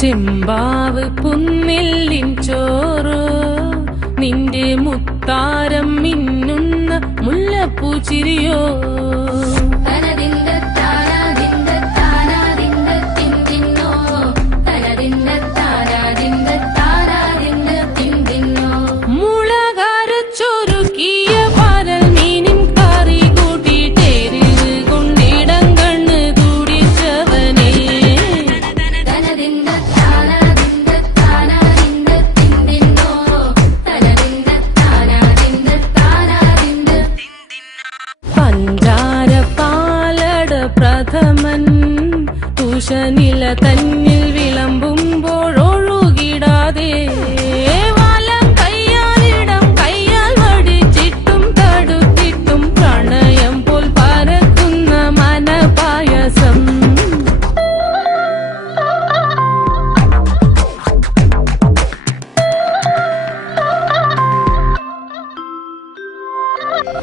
ചെമ്പാവ് പുന്നെല്ലിൻ ചോറ് നിന്റെ മുത്താരം മിന്നുന്ന മുല്ലപ്പൂച്ചിരിയോ മുളകരച്ചൊരുക്കിയ പരൽ മീനിൻ കറി കൂട്ടിട്ടേര് കൊണ്ടിടം കണ്ണ് തുടിച്ചവനേ പഞ്ചാര പാലട പ്രഥമൻ തുഷനില തന്നിൽ വിളമ്പുമ്പോഴൊഴുകിടാതെ വലം കയ്യാലിടം കയ്യാൽ വടിച്ചിട്ടും തടുത്തിട്ടും പ്രണയം പോൽ പരക്കുന്ന മനപായസം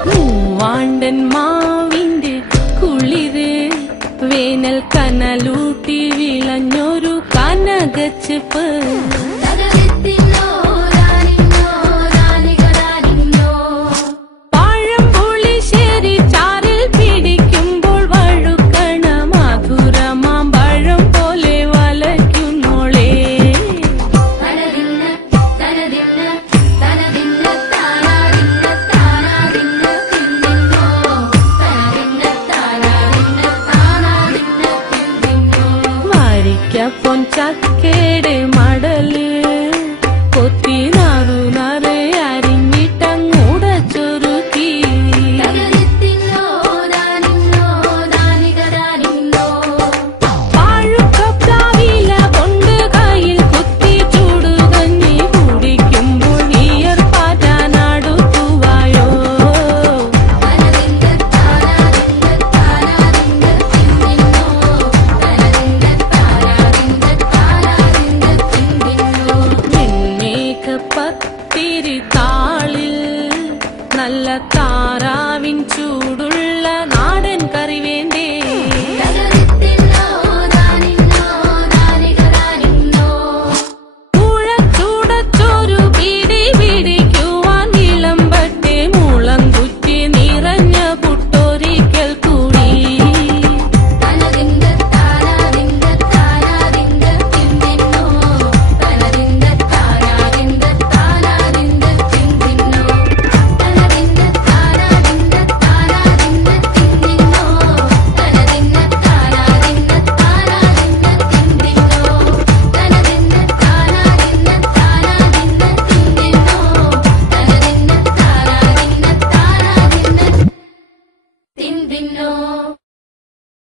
മൂവാണ്ടൻ മാവിന്റെ കുളിര് വേനൽ കനലൂട്ടി വിളഞ്ഞൊരു കനകച്ചെപ്പ്